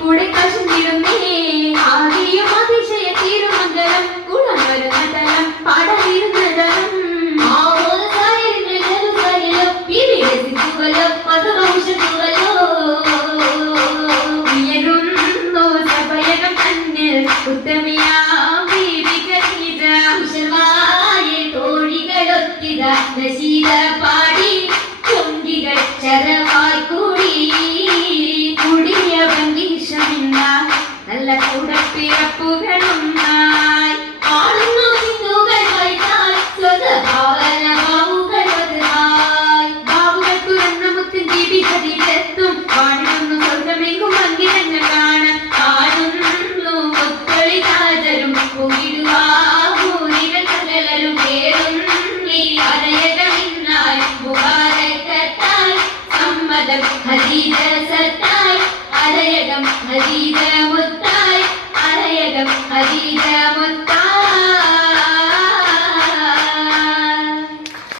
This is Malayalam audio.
കൂടെ കശുന്നിരുന്നേ ആകെയും അതിശയ തീരുമംഗലം കൂടാൻ വരുന്ന തലം പാടാതിരുന്നതം ഉയരുന്നു സഭയകം തന്നെ ഉത്തമിയാ തോഴികളൊത്തിത നശീല പാടി ചൊങ്കികൾ ചരവായി കൂടി കുടിയ ബന്ധീഷമില്ല നല്ല കൂടപ്പിറപ്പുകളുണ്ടായി ആളുന്നു ഹിന്ദുകൾ വൈകാൽ സ്വതഭാവന ബാവുകൾ തുറന്ന മുത്തിൻ ജീവിതത്തിലെത്തും വാണിടുന്നു സ്വർഗമെങ്കും അങ്കിരങ്ങ കാണാൻ കാണുന്നു മുത്തൊളി രാജരും പുകിടുവാഹൂരികൾ സകലരും കേറുന്നി അരയകമിന്നായി മുബാരക്കത്തായി സമ്മതം ഹദീജ സത്തായി അരയകം ഹദീജ മുത്തായി അരയകം ഹദീജ മുത്തായി